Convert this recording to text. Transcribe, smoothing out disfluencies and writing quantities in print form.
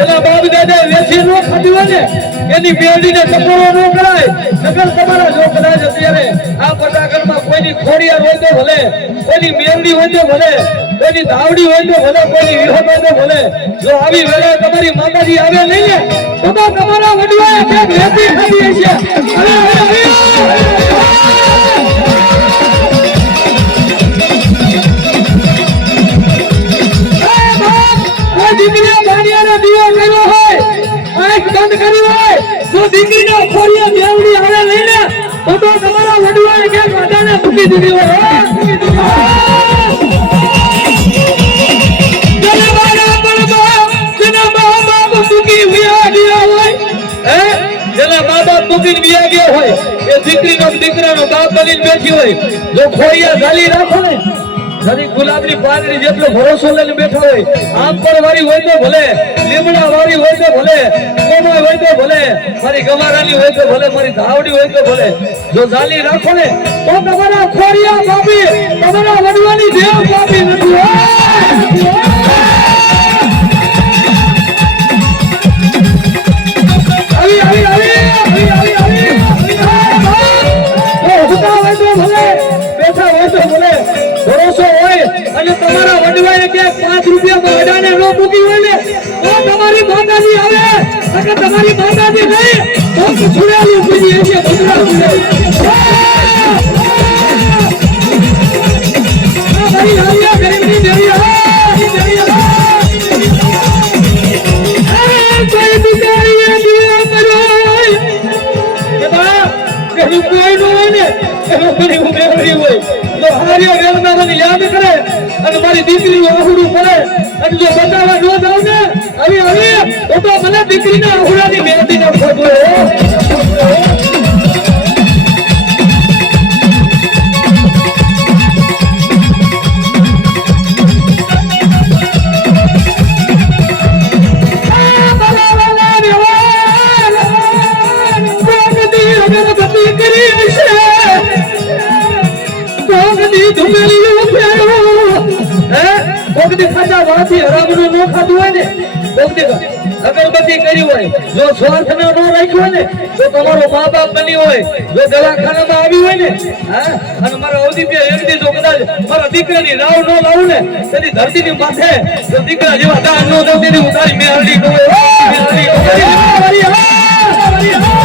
એના બાપ દાદા વેચી નો ખાધી હોય ને એની મેળીને ટકોરો ન કરાય નકર તમારા જો કદાચ અત્યારે આ પટાગરમાં કોઈની ખોડિયાર હોય તો ભલે કોઈની મેળડી હોય તો ભલે કોઈની ધાવડી હોય તો ભલે કોઈની વિહોત હોય તો ભલે જો આવી વેળા તમારી માતાજી આવે નહીં ને તો તમારા વડવાએ ક્યાંક રેતી ખાધી હશે દીકરીએ બાડિયાનો દીવો કર્યો હોય આંખ બંધ કરી હોય જો દીકરીનો ખોડિયા મેવડી આવે લઈને તો તમારા વડવાએ કે માતાને મૂકી દીધી હોય જેના બાપ મૂકી વિયા ગયા હોય જેના મા બાપ મૂકીને વિયા ગયા હોય એ દીકરીનો દીકરાનો બાપ બનીને બેઠી હોય જો ખોડિયા ઝાલી રાખો ને જરી ગુલાબની પાનની જેટલો ભરોસો લઈને બેઠો હોય આમ પણ વાળી હોય તો ભલે લીમડા વાળી હોય તો ભલે કોમળ હોય તો ભલે મારી ગવારાની હોય તો ભલે મારી ધાવડી હોય તો ભલે જો જાલી રાખો ને તો તમારા ખોડિયા બાપી તમારા વડવાની દેવ બાપી નથી આવી આવી આવી આવી આવી આવી હુતા હોય તો ભલે બેઠા હોય તો ભલે ભરોસો હોય અને તમારા વડવાએ કે 5 રૂપિયામાં વડાને નો મૂકી હોય ને તો તમારી માતાજી આવે નકર તમારી માતાજી નહીં તો છોડ્યાલું પૂજી છે ગુજરાત ભાઈ આયા ગરીબની દેવી કોઈ બિચારીએ દિયો કર્યો કે બા કે કોઈ નો હોય ને એનો કોઈ ઉમેરી હોય જો હાર્યા વેલના મને યાદ કરે અને મારી દીકરી આહુડું પડે અને જો બતાવવા ન જાવ ને આવી આવી તો મને દીકરીના આહુડાની મહેંદી ના ખોટો અગરબત્તી કરી હોય જો સ્વાર્થ નો રાખ્યો હોય ને તો તમારો મા બાપ બની હોય જો દવાખાનામાં આવી હોય ને અને મારા અવદીપ્ય એક દી જો કદાચ મારા દીકરાની રાવ ન લાવું ને તેની ધરતીની માથે જો દીકરા જેવા દાન ન દઉં તેની ઉતારી મેં હરડી કહું